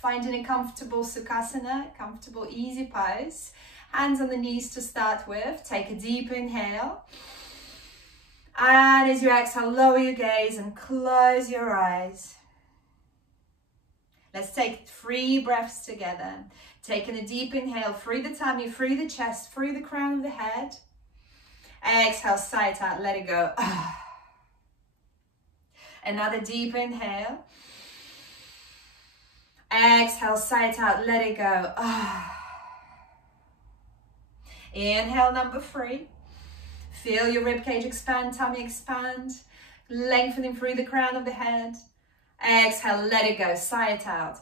finding a comfortable Sukhasana, comfortable easy pose. Hands on the knees to start with. Take a deep inhale. And as you exhale, lower your gaze and close your eyes. Let's take 3 breaths together. Taking a deep inhale through the tummy, through the chest, through the crown of the head. Exhale, sigh it out, let it go. Another deep inhale. Exhale, sigh it out, let it go. Inhale, number 3. Feel your ribcage expand, tummy expand, lengthening through the crown of the head. Exhale, let it go, sigh it out.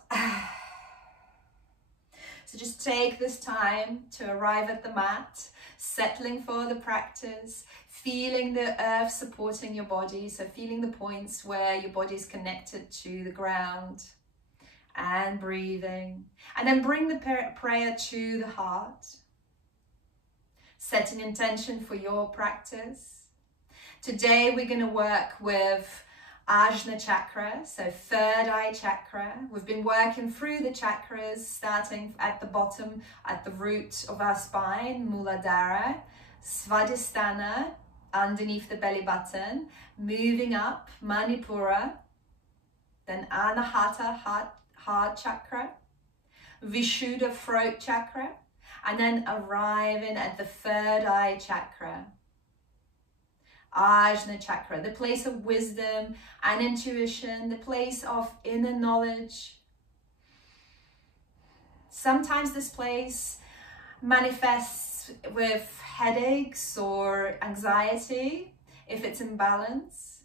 So just take this time to arrive at the mat, settling for the practice, feeling the earth supporting your body, so feeling the points where your body is connected to the ground, and breathing. And then bring the prayer to the heart. Set an intention for your practice. Today we're going to work with Ajna chakra, so 3rd eye chakra. We've been working through the chakras, starting at the bottom, at the root of our spine, Muladhara, Svadhisthana, underneath the belly button, moving up, Manipura, then Anahata, heart chakra, Vishuddha, throat chakra, and then arriving at the 3rd eye chakra, Ajna chakra, the place of wisdom and intuition, the place of inner knowledge. Sometimes this place manifests with headaches or anxiety if it's imbalanced.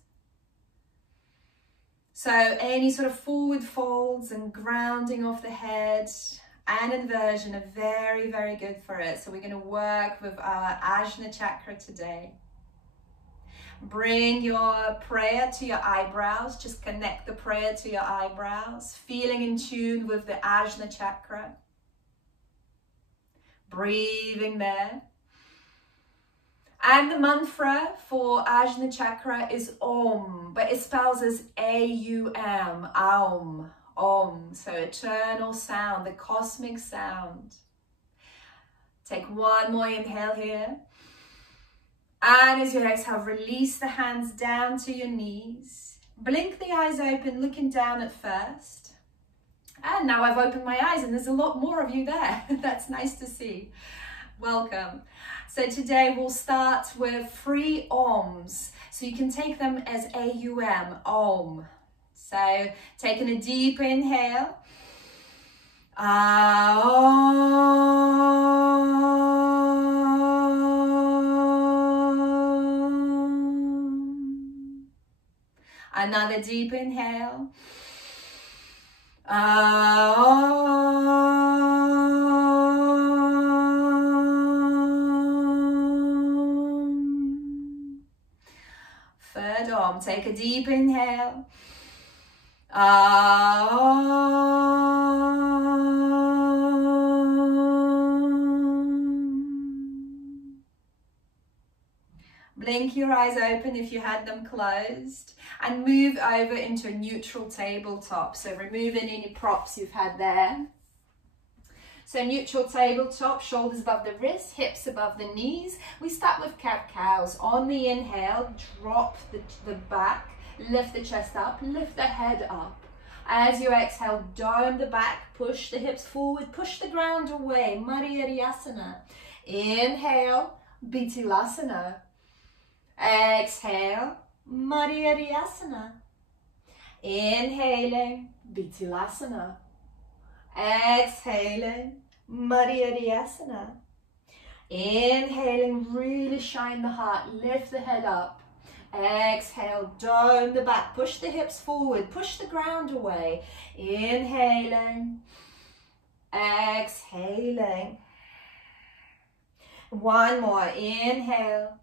So any sort of forward folds and grounding of the head and inversion are very, very good for it. So we're going to work with our Ajna chakra today. Bring your prayer to your eyebrows. Just connect the prayer to your eyebrows, feeling in tune with the Ajna chakra. Breathing there. And the mantra for Ajna chakra is Om, but it spells as A-U-M, Aum, Om. So eternal sound, the cosmic sound. Take one more inhale here. And as you exhale, release the hands down to your knees. Blink the eyes open, looking down at first. And now I've opened my eyes and there's a lot more of you there. That's nice to see. Welcome. So today we'll start with 3 Oms. So you can take them as A-U-M, Om. So taking a deep inhale. Another deep inhale. Third Om. Take a deep inhale. Blink your eyes open if you had them closed and move over into a neutral tabletop. So removing any props you've had there. So neutral tabletop, shoulders above the wrists, hips above the knees. We start with cat-cows. On the inhale, drop the back, lift the chest up, lift the head up. As you exhale, dome the back, push the hips forward, push the ground away, Vinyasa. Inhale, Bitilasana. Exhale, Vinyasa. Inhaling, Bitilasana. Exhaling, Vinyasa. Inhaling, really shine the heart, lift the head up. Exhale, dome the back, push the hips forward, push the ground away. Inhaling, exhaling. One more, inhale,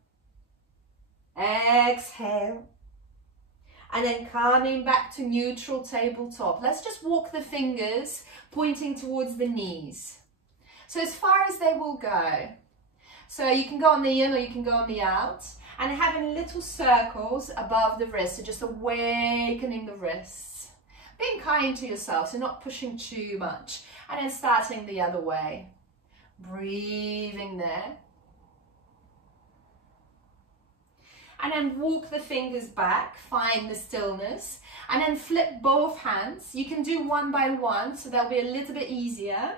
exhale. And then coming back to neutral tabletop. Let's just walk the fingers pointing towards the knees. So as far as they will go. So you can go on the in or you can go on the out. And having little circles above the wrists, so just awakening the wrists. Being kind to yourself, so not pushing too much. And then starting the other way. Breathing there. And then walk the fingers back, find the stillness. And then flip both hands. You can do one by one, so they'll be a little bit easier.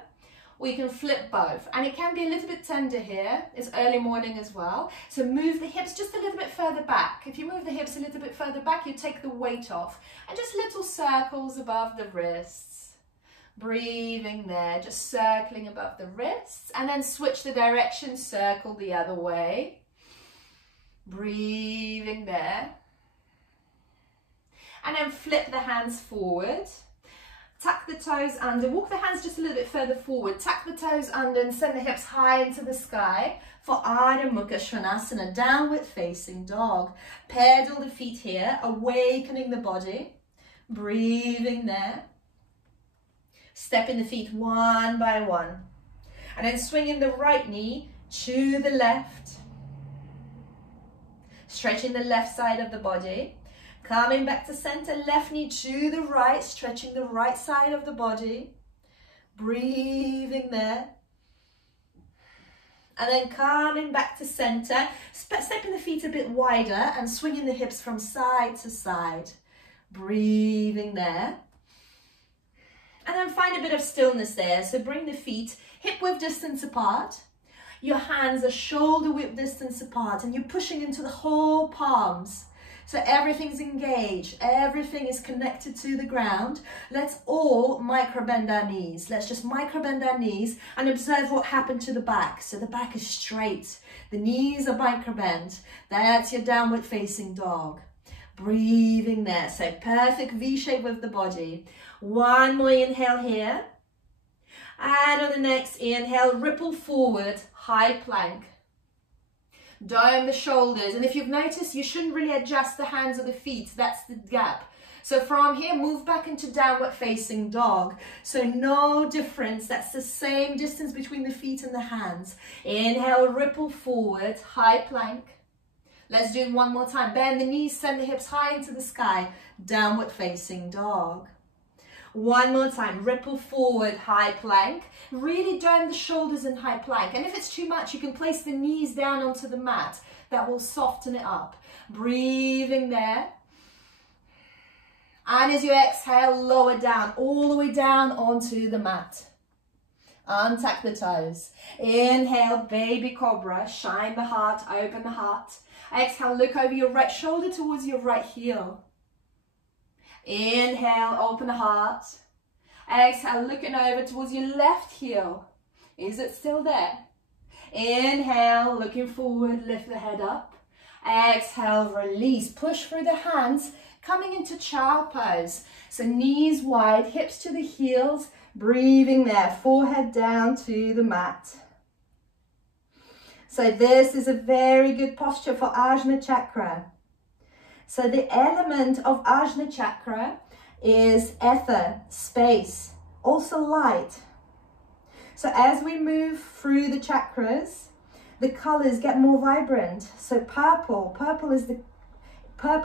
Or you can flip both. And it can be a little bit tender here. It's early morning as well. So move the hips just a little bit further back. If you move the hips a little bit further back, you take the weight off. And just little circles above the wrists. Breathing there, just circling above the wrists. And then switch the direction, circle the other way. Breathing there. And then flip the hands forward. Tuck the toes under, walk the hands just a little bit further forward, tuck the toes under and send the hips high into the sky for Ardha Mukha Svanasana, downward facing dog. Pedal the feet here, awakening the body, breathing there. Stepping the feet one by one. And then swinging the right knee to the left. Stretching the left side of the body. Coming back to center, left knee to the right, stretching the right side of the body. Breathing there. And then coming back to center, stepping the feet a bit wider and swinging the hips from side to side. Breathing there. And then find a bit of stillness there. So bring the feet hip width distance apart. Your hands are shoulder width distance apart and you're pushing into the whole palms. So everything's engaged, everything is connected to the ground. Let's all micro bend our knees. Let's just micro bend our knees and observe what happened to the back. So the back is straight, the knees are micro bent. That's your downward facing dog. Breathing there, so perfect V shape with the body. One more inhale here. And on the next inhale, ripple forward, high plank. Dome the shoulders, and if you've noticed, you shouldn't really adjust the hands or the feet, that's the gap. So from here, move back into downward facing dog. So no difference, that's the same distance between the feet and the hands. Inhale, ripple forward, high plank. Let's do it one more time. Bend the knees, send the hips high into the sky, downward facing dog. One more time, ripple forward, high plank. Really dome the shoulders in high plank. And if it's too much, you can place the knees down onto the mat. That will soften it up. Breathing there. And as you exhale, lower down, all the way down onto the mat. Untuck the toes. Inhale, baby cobra, shine the heart, open the heart. Exhale, look over your right shoulder towards your right heel. Inhale, open the heart. Exhale, looking over towards your left heel. Is it still there? Inhale, looking forward, lift the head up. Exhale, release, push through the hands, coming into child pose. So knees wide, hips to the heels, breathing there, forehead down to the mat. So this is a very good posture for Ajna Chakra. So the element of Ajna Chakra is ether, space, also light. So as we move through the chakras, the colors get more vibrant. So purple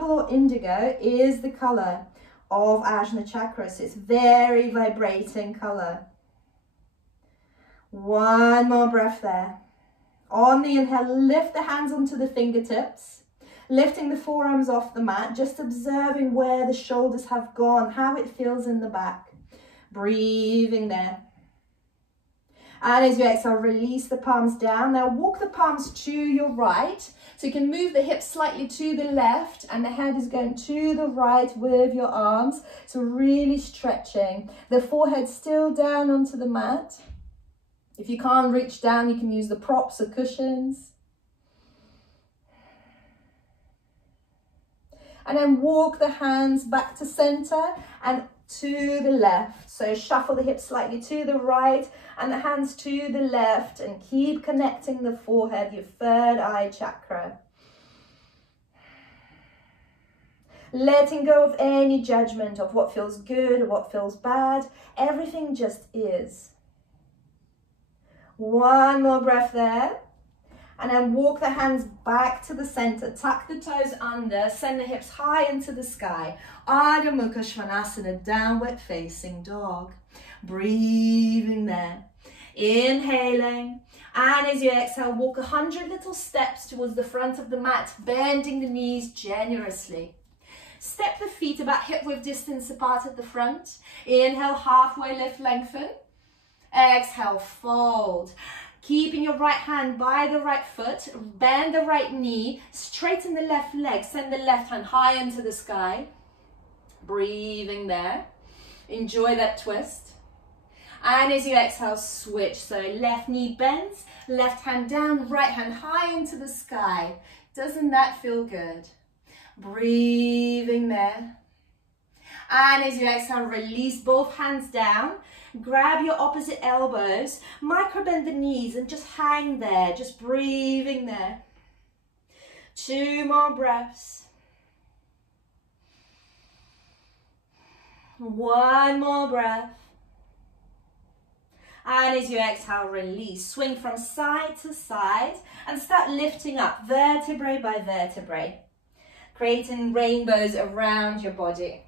or indigo is the color of Ajna Chakra. So it's very vibrating color. One more breath there. On the inhale, lift the hands onto the fingertips. Lifting the forearms off the mat, just observing where the shoulders have gone, how it feels in the back. Breathing there. And as you exhale, release the palms down. Now walk the palms to your right. So you can move the hips slightly to the left and the head is going to the right with your arms. So really stretching. The forehead still down onto the mat. If you can't reach down, you can use the props or cushions. And then walk the hands back to center and to the left. So shuffle the hips slightly to the right and the hands to the left and keep connecting the forehead, your third eye chakra. Letting go of any judgment of what feels good or what feels bad. Everything just is. One more breath there. And then walk the hands back to the center, tuck the toes under, send the hips high into the sky. Ardha Mukha Svanasana, downward facing dog. Breathing there. Inhaling. And as you exhale, walk 100 little steps towards the front of the mat, bending the knees generously. Step the feet about hip-width distance apart at the front. Inhale, halfway lift, lengthen. Exhale, fold. Keeping your right hand by the right foot, bend the right knee, straighten the left leg, send the left hand high into the sky. Breathing there. Enjoy that twist. And as you exhale, switch. So left knee bends, left hand down, right hand high into the sky. Doesn't that feel good? Breathing there. And as you exhale, release both hands down. Grab your opposite elbows, micro bend the knees and just hang there, just breathing there. 2 more breaths. 1 more breath. And as you exhale, release. Swing from side to side and start lifting up vertebrae by vertebrae, creating rainbows around your body.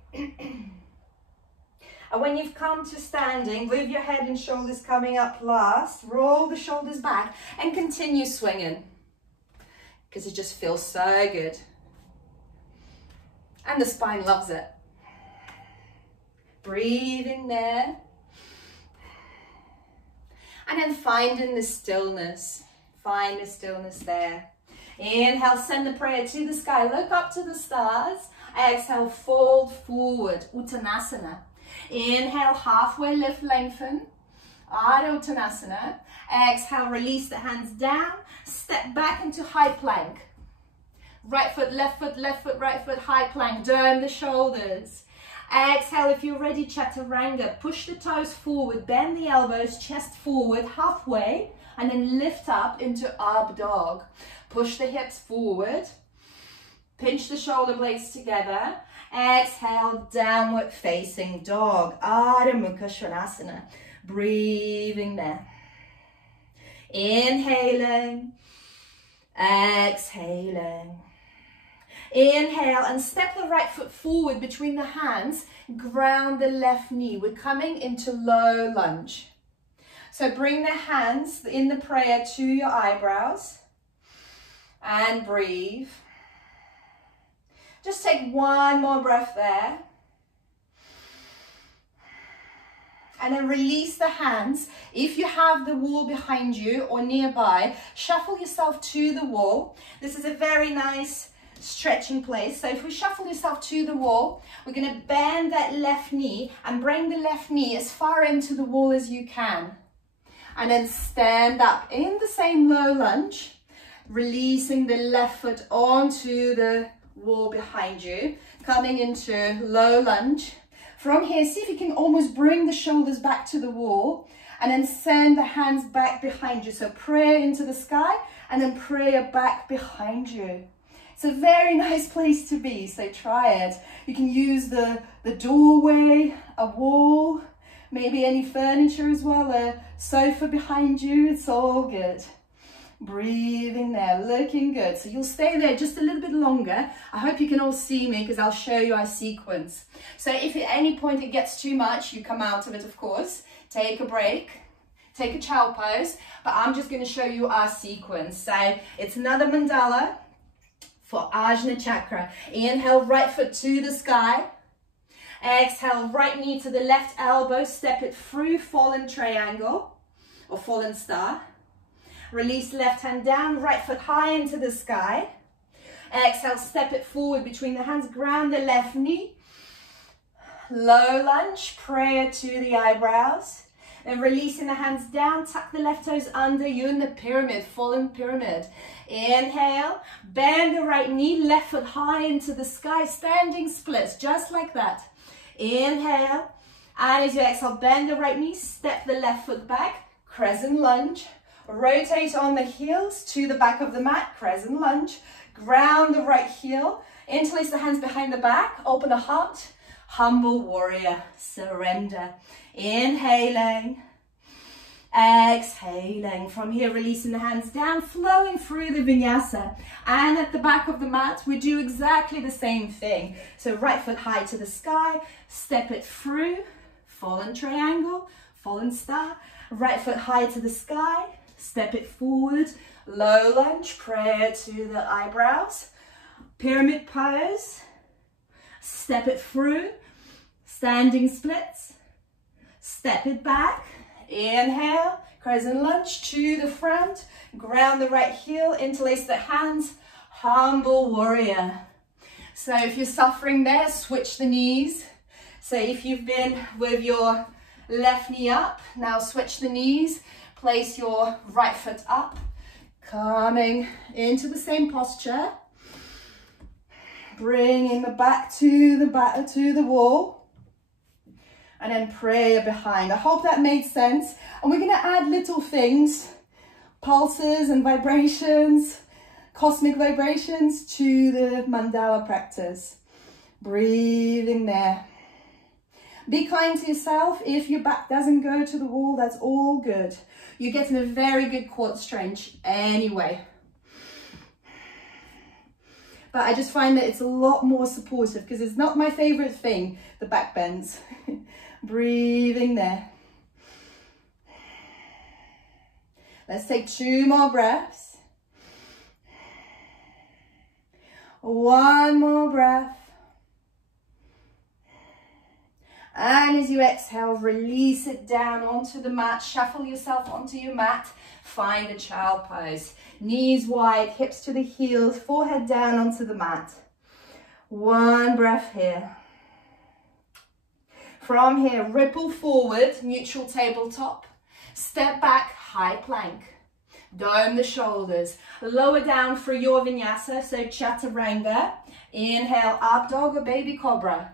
And when you've come to standing, with your head and shoulders coming up last, roll the shoulders back and continue swinging, because it just feels so good. And the spine loves it. Breathing there. And then finding the stillness. Find the stillness there. Inhale, send the prayer to the sky. Look up to the stars. Exhale, fold forward. Uttanasana. Inhale, halfway lift, lengthen. Ardha Uttanasana. Exhale, release the hands down. Step back into high plank. Right foot, right foot, high plank. Dome the shoulders. Exhale, if you're ready, Chaturanga. Push the toes forward, bend the elbows, chest forward, halfway, and then lift up into Up Dog. Push the hips forward. Pinch the shoulder blades together. Exhale, downward facing dog. Ardha Mukha Svanasana. Breathing there. Inhaling. Exhaling. Inhale and step the right foot forward between the hands. Ground the left knee. We're coming into low lunge. So bring the hands in the prayer to your eyebrows. And breathe. Just take 1 more breath there. And then release the hands. If you have the wall behind you or nearby, shuffle yourself to the wall. This is a very nice stretching place. So if we shuffle yourself to the wall, we're going to bend that left knee and bring the left knee as far into the wall as you can. And then stand up in the same low lunge, releasing the left foot onto the wall behind you, coming into low lunge. From here, see if you can almost bring the shoulders back to the wall and then send the hands back behind you. So prayer into the sky and then prayer back behind you. It's a very nice place to be, so try it. You can use the doorway, a wall, maybe any furniture as well, a sofa behind you. It's all good. Breathing there, looking good. So you'll stay there just a little bit longer. I hope you can all see me because I'll show you our sequence. So if at any point it gets too much, you come out of it, of course. Take a break, take a child pose, but I'm just going to show you our sequence. So it's another mandala for Ajna Chakra. Inhale, right foot to the sky. Exhale, right knee to the left elbow. Step it through fallen triangle or fallen star. Release left hand down, right foot high into the sky. Exhale, step it forward between the hands, ground the left knee. Low lunge, prayer to the eyebrows. Then releasing the hands down, tuck the left toes under you in the pyramid, fallen pyramid. Inhale, bend the right knee, left foot high into the sky, standing splits, just like that. Inhale, and as you exhale, bend the right knee, step the left foot back, crescent lunge. Rotate on the heels to the back of the mat, crescent lunge. Ground the right heel, interlace the hands behind the back, open the heart, humble warrior, surrender. Inhaling, Exhaling. From here, releasing the hands down, flowing through the vinyasa. And at the back of the mat, we do exactly the same thing. So right foot high to the sky, step it through, fallen triangle, fallen star. Right foot high to the sky, step it forward, low lunge, prayer to the eyebrows. Pyramid pose, step it through, standing splits, step it back. Inhale, crescent lunge to the front, ground the right heel, interlace the hands, humble warrior. So if you're suffering there, switch the knees. So if you've been with your left knee up, now switch the knees, place your right foot up, coming into the same posture, bringing the back to the wall. And then prayer behind. I hope that made sense. And we're going to add little things, pulses and vibrations, cosmic vibrations to the mandala practice. Breathing there. Be kind to yourself. If your back doesn't go to the wall, that's all good. You're getting a very good quad stretch anyway. But I just find that it's a lot more supportive because it's not my favorite thing, the back bends. Breathing there. Let's take 2 more breaths. 1 more breath. And as you exhale, release it down onto the mat. Shuffle yourself onto your mat. Find a child pose. Knees wide, hips to the heels, forehead down onto the mat. 1 breath here. From here, ripple forward, neutral tabletop. Step back, high plank. Dome the shoulders. Lower down for your vinyasa, so chaturanga. Inhale, up dog or baby cobra.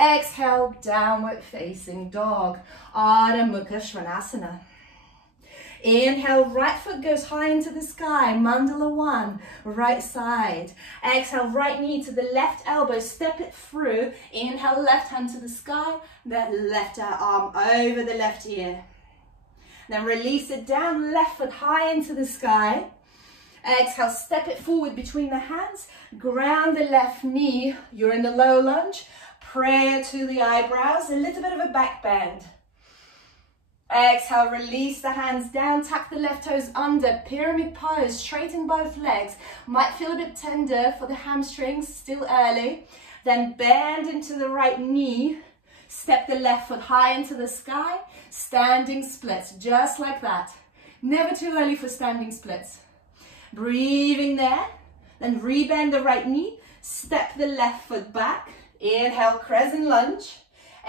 Exhale, downward facing dog. Ardha Mukha Svanasana. Inhale, right foot goes high into the sky. Mandala 1, right side. Exhale, right knee to the left elbow. Step it through. Inhale, left hand to the sky. Then left arm over the left ear. Then release it down. Left foot high into the sky. Exhale, step it forward between the hands. Ground the left knee. You're in the low lunge. Prayer to the eyebrows. A little bit of a back bend. Exhale, release the hands down, tuck the left toes under, pyramid pose, straighten both legs. Might feel a bit tender for the hamstrings, still early. Then bend into the right knee, step the left foot high into the sky, standing splits, just like that. Never too early for standing splits. Breathing there, then rebend the right knee, step the left foot back, inhale, crescent lunge.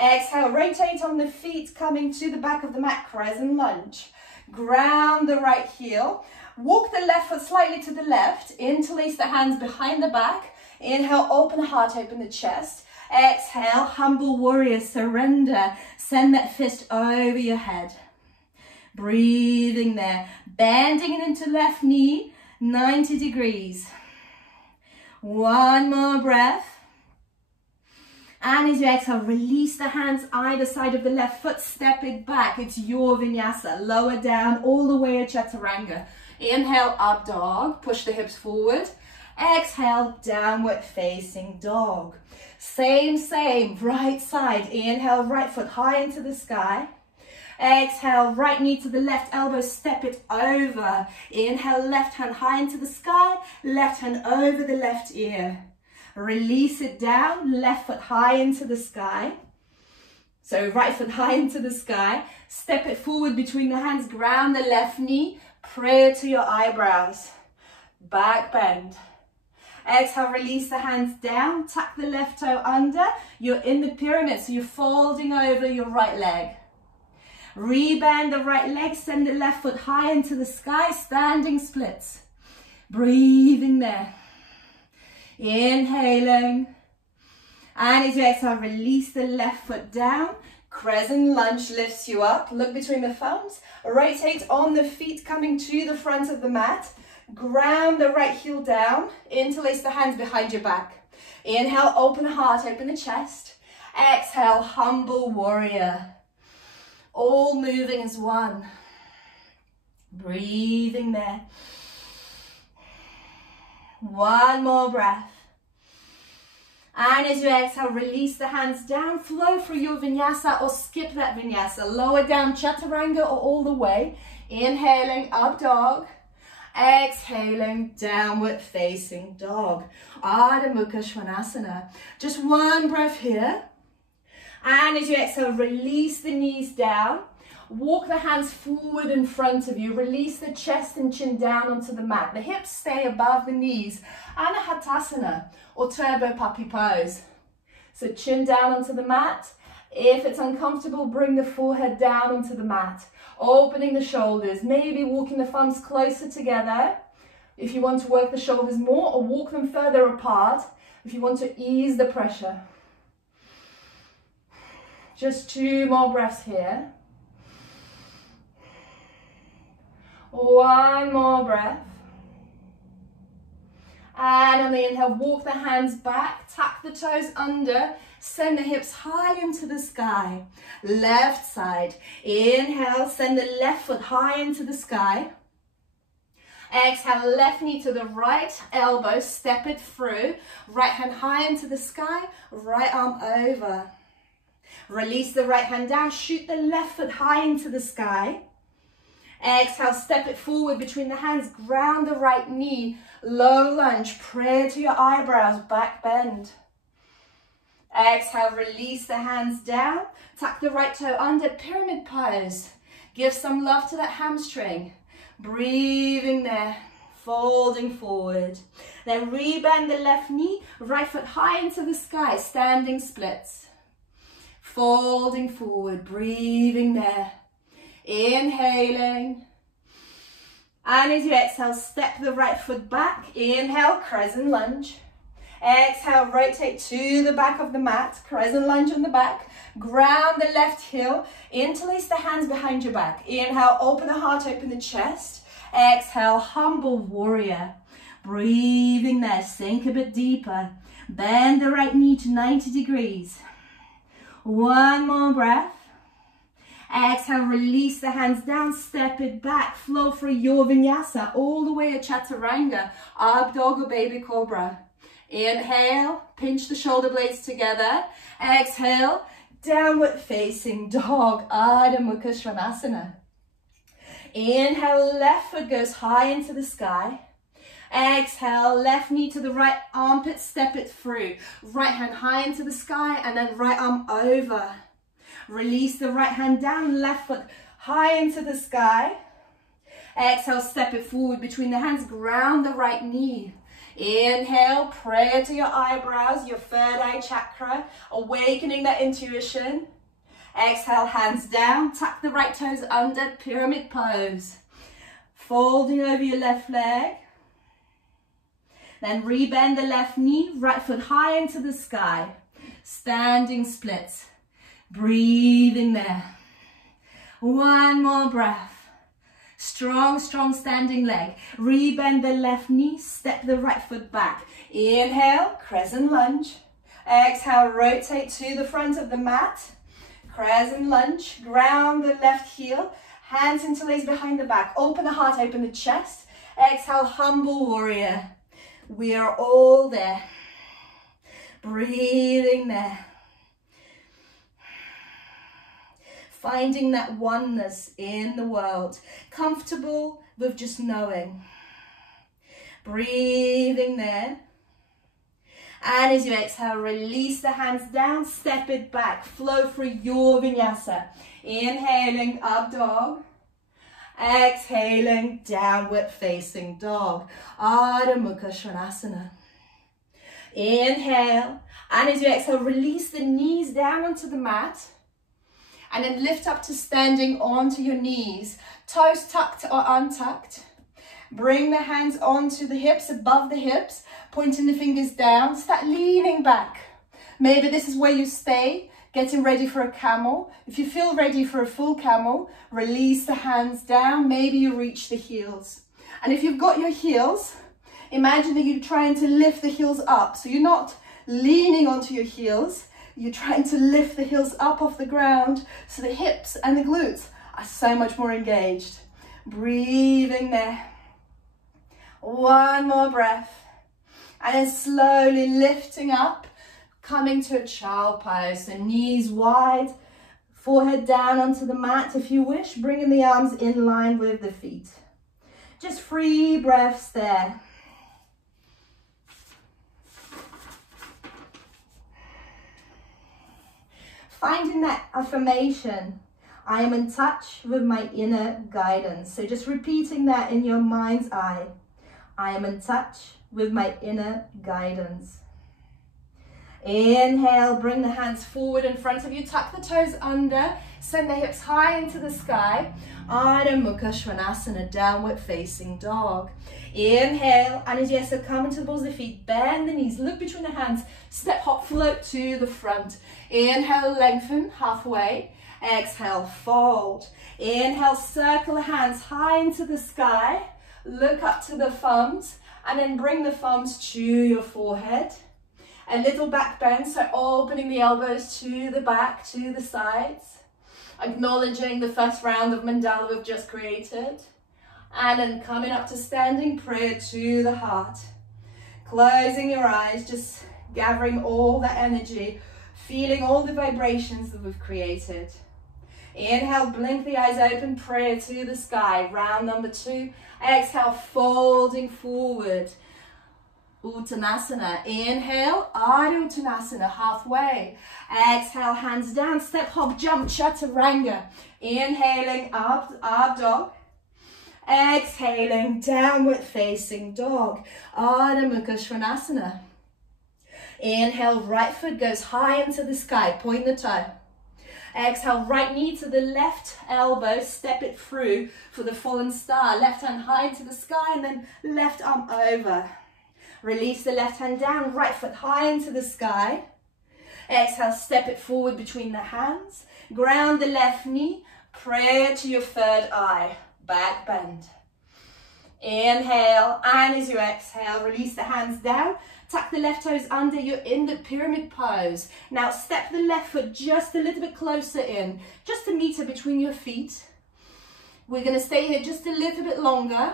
Exhale, rotate on the feet, coming to the back of the mat, crescent lunge. Ground the right heel. Walk the left foot slightly to the left. Interlace the hands behind the back. Inhale, open heart, open the chest. Exhale, humble warrior, surrender. Send that fist over your head. Breathing there. Bending it into left knee, 90 degrees. 1 more breath. And as you exhale, release the hands either side of the left foot, step it back. It's your vinyasa. Lower down, all the way to chaturanga. Inhale, up dog, push the hips forward. Exhale, downward facing dog. Same, right side. Inhale, right foot high into the sky. Exhale, right knee to the left elbow, step it over. Inhale, left hand high into the sky, left hand over the left ear. Release it down, left foot high into the sky. So right foot high into the sky. Step it forward between the hands, ground the left knee. Prayer to your eyebrows. Back bend. Exhale, release the hands down, tuck the left toe under. You're in the pyramid, so you're folding over your right leg. Rebend the right leg, send the left foot high into the sky, standing splits. Breathing there. Inhaling. And as you exhale, release the left foot down. Crescent lunge lifts you up. Look between the thumbs. Rotate on the feet, coming to the front of the mat. Ground the right heel down. Interlace the hands behind your back. Inhale, open heart, open the chest. Exhale, humble warrior. All moving as one. Breathing there. One more breath. And as you exhale, release the hands down, flow through your vinyasa or skip that vinyasa. Lower down, chaturanga or all the way. Inhaling, up dog. Exhaling, downward facing dog. Ardha Mukha Svanasana. Just one breath here. And as you exhale, release the knees down. Walk the hands forward in front of you. Release the chest and chin down onto the mat. The hips stay above the knees. Anahatasana or turbo puppy pose. So chin down onto the mat. If it's uncomfortable, bring the forehead down onto the mat. Opening the shoulders, maybe walking the thumbs closer together. If you want to work the shoulders more or walk them further apart. If you want to ease the pressure. Just 2 more breaths here. One more breath. And on the inhale, walk the hands back, tuck the toes under, send the hips high into the sky. Left side. Inhale, send the left foot high into the sky. Exhale, left knee to the right elbow, step it through. Right hand high into the sky, right arm over. Release the right hand down, shoot the left foot high into the sky. Exhale, step it forward between the hands, ground the right knee, low lunge, prayer to your eyebrows, back bend. Exhale, release the hands down, tuck the right toe under, pyramid pose. Give some love to that hamstring. Breathing there, folding forward. Then rebend the left knee, right foot high into the sky, standing splits. Folding forward, breathing there. Inhaling. And as you exhale, step the right foot back. Inhale, crescent lunge. Exhale, rotate to the back of the mat. Crescent lunge on the back. Ground the left heel. Interlace the hands behind your back. Inhale, open the heart, open the chest. Exhale, humble warrior. Breathing there, sink a bit deeper. Bend the right knee to 90 degrees. One more breath. Exhale, release the hands down, step it back, flow through your vinyasa, all the way to chaturanga, up dog or baby cobra. Inhale, pinch the shoulder blades together. Exhale, downward facing dog, Ardha Mukha Svanasana. Inhale, left foot goes high into the sky. Exhale, left knee to the right armpit, step it through. Right hand high into the sky and then right arm over. Release the right hand down, left foot high into the sky. Exhale, step it forward between the hands, ground the right knee. Inhale, prayer to your eyebrows, your third eye chakra, awakening that intuition. Exhale, hands down, tuck the right toes under, pyramid pose. Folding over your left leg. Then rebend the left knee, right foot high into the sky. Standing splits. Breathing there. One more breath. Strong, strong standing leg. Rebend the left knee, step the right foot back. Inhale, crescent lunge. Exhale, rotate to the front of the mat. Crescent lunge, ground the left heel. Hands interlace behind the back. Open the heart, open the chest. Exhale, humble warrior. We are all there. Breathing there. Finding that oneness in the world. Comfortable with just knowing. Breathing there. And as you exhale, release the hands down, step it back. Flow through your vinyasa. Inhaling, up dog. Exhaling, downward facing dog. Ardha Mukha Svanasana. Inhale. And as you exhale, release the knees down onto the mat. And then lift up to standing onto your knees. Toes tucked or untucked. Bring the hands onto the hips, above the hips. Pointing the fingers down. Start leaning back. Maybe this is where you stay, getting ready for a camel. If you feel ready for a full camel, release the hands down. Maybe you reach the heels. And if you've got your heels, imagine that you're trying to lift the heels up. So you're not leaning onto your heels. You're trying to lift the heels up off the ground so the hips and the glutes are so much more engaged. Breathing there. One more breath. And then slowly lifting up, coming to a child pose. So knees wide, forehead down onto the mat if you wish, bringing the arms in line with the feet. Just 3 breaths there. Finding that affirmation, I am in touch with my inner guidance. So just repeating that in your mind's eye. I am in touch with my inner guidance. Inhale, bring the hands forward in front of you, tuck the toes under, send the hips high into the sky. Adho Mukha Svanasana, downward facing dog. Inhale, and as you exhale, come into the balls of the feet, bend the knees, look between the hands, step, hop, float to the front. Inhale, lengthen halfway. Exhale, fold. Inhale, circle the hands high into the sky, look up to the thumbs, and then bring the thumbs to your forehead. A little back bend, so opening the elbows to the back, to the sides. Acknowledging the first round of Mandala we've just created. And then coming up to standing prayer to the heart. Closing your eyes, just gathering all that energy, feeling all the vibrations that we've created. Inhale, blink the eyes open, prayer to the sky. Round number 2. Exhale, folding forward. Uttanasana. Inhale, Ardha Uttanasana, halfway. Exhale, hands down, step, hop, jump, Chaturanga. Inhaling, up dog. Exhaling, downward facing dog. Adho Mukha Svanasana. Inhale, right foot goes high into the sky, point the toe. Exhale, right knee to the left elbow, step it through for the fallen star. Left hand high into the sky and then left arm over. Release the left hand down, right foot high into the sky. Exhale, step it forward between the hands. Ground the left knee, prayer to your third eye. Back bend. Inhale, and as you exhale, release the hands down. Tuck the left toes under, you're in the pyramid pose. Now step the left foot just a little bit closer in, just a meter between your feet. We're going to stay here just a little bit longer.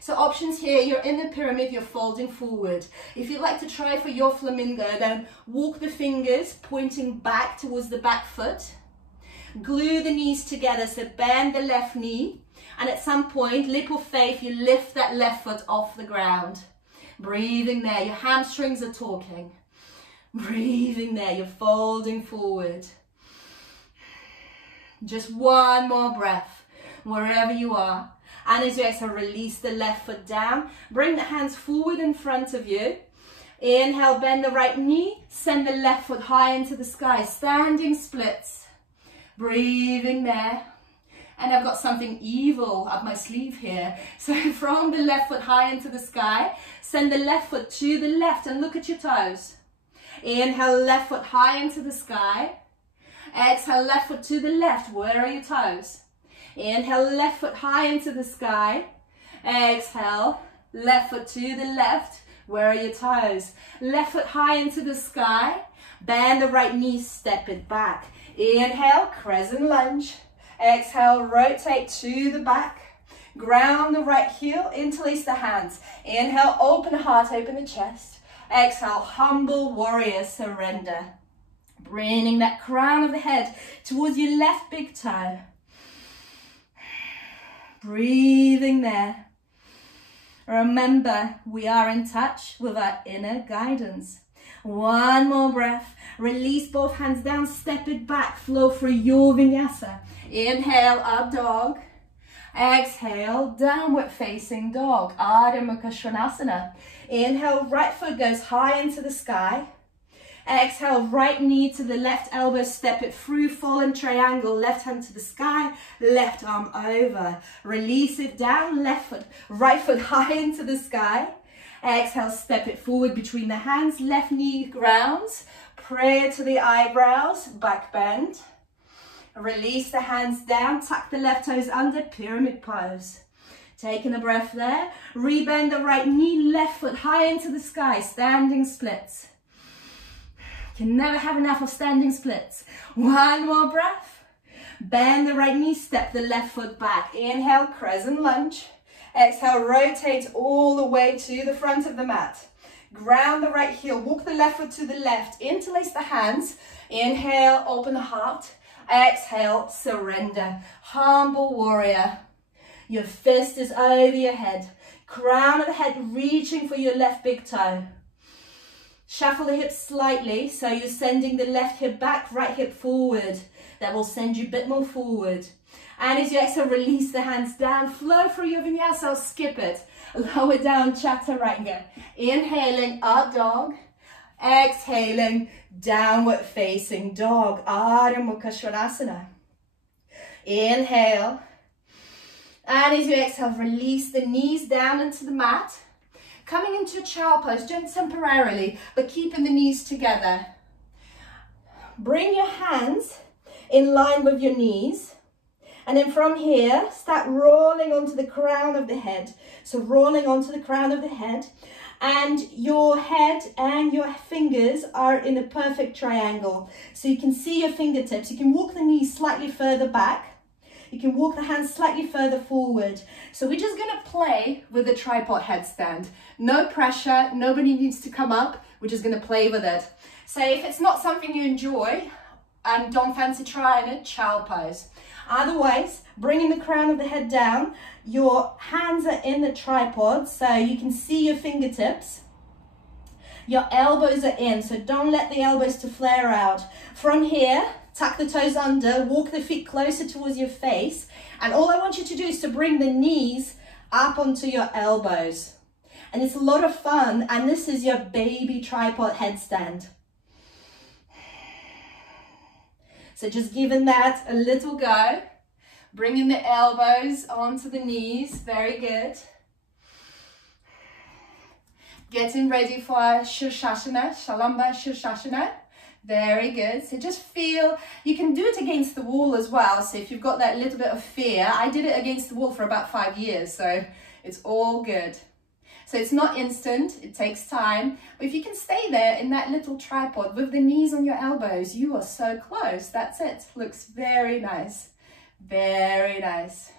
So options here, you're in the pyramid, you're folding forward. If you'd like to try for your flamingo, then walk the fingers pointing back towards the back foot. Glue the knees together, so bend the left knee. And at some point, lip of faith, you lift that left foot off the ground. Breathing there, your hamstrings are talking. Breathing there, you're folding forward. Just one more breath, wherever you are. And as you exhale, release the left foot down. Bring the hands forward in front of you. Inhale, bend the right knee. Send the left foot high into the sky. Standing splits. Breathing there. And I've got something evil up my sleeve here. So from the left foot high into the sky, send the left foot to the left and look at your toes. Inhale, left foot high into the sky. Exhale, left foot to the left. Where are your toes? Inhale, left foot high into the sky. Exhale, left foot to the left. Where are your toes? Left foot high into the sky. Bend the right knee, step it back. Inhale, crescent lunge. Exhale, rotate to the back. Ground the right heel, interlace the hands. Inhale, open the heart, open the chest. Exhale, humble warrior, surrender. Bringing that crown of the head towards your left big toe. Breathing there. Remember, we are in touch with our inner guidance. One more breath. Release both hands down, step it back, flow through your vinyasa. Inhale, up dog. Exhale, downward facing dog. Adho Mukha Svanasana. Inhale, right foot goes high into the sky. Exhale, right knee to the left elbow, step it through, fallen triangle, left hand to the sky, left arm over. Release it down, left foot, right foot high into the sky. Exhale, step it forward between the hands, left knee grounds, prayer to the eyebrows, back bend. Release the hands down, tuck the left toes under, pyramid pose. Taking a breath there, rebend the right knee, left foot high into the sky, standing splits. You can never have enough of standing splits. One more breath. Bend the right knee, step the left foot back. Inhale, crescent lunge. Exhale, rotate all the way to the front of the mat. Ground the right heel, walk the left foot to the left, interlace the hands. Inhale, open the heart. Exhale, surrender. Humble warrior. Your fist is over your head. Crown of the head reaching for your left big toe. Shuffle the hips slightly, so you're sending the left hip back, right hip forward. That will send you a bit more forward. And as you exhale, release the hands down, flow through your vinyasa, or skip it. Lower down, chaturanga. Inhaling, up dog. Exhaling, downward facing dog, Ardha Mukha Svanasana. Inhale. And as you exhale, release the knees down into the mat. Coming into a child pose, just temporarily, but keeping the knees together. Bring your hands in line with your knees. And then from here, start rolling onto the crown of the head. So rolling onto the crown of the head. And your head and your fingers are in a perfect triangle. So you can see your fingertips. You can walk the knees slightly further back. You can walk the hands slightly further forward. So we're just gonna play with the tripod headstand. No pressure, nobody needs to come up. We're just gonna play with it. So if it's not something you enjoy and don't fancy trying it, child pose. Otherwise, bringing the crown of the head down, your hands are in the tripod, so you can see your fingertips. Your elbows are in, so don't let the elbows to flare out. From here, tuck the toes under, walk the feet closer towards your face, and all I want you to do is to bring the knees up onto your elbows. And it's a lot of fun, and this is your baby tripod headstand. So just giving that a little go, bringing the elbows onto the knees, very good. Getting ready for Shirshasana, Shalamba Shirshasana, very good. So just feel, you can do it against the wall as well. So if you've got that little bit of fear, I did it against the wall for about 5 years, so it's all good. So it's not instant, it takes time, but if you can stay there in that little tripod with the knees on your elbows, you are so close. That's it. Looks very nice. Very nice.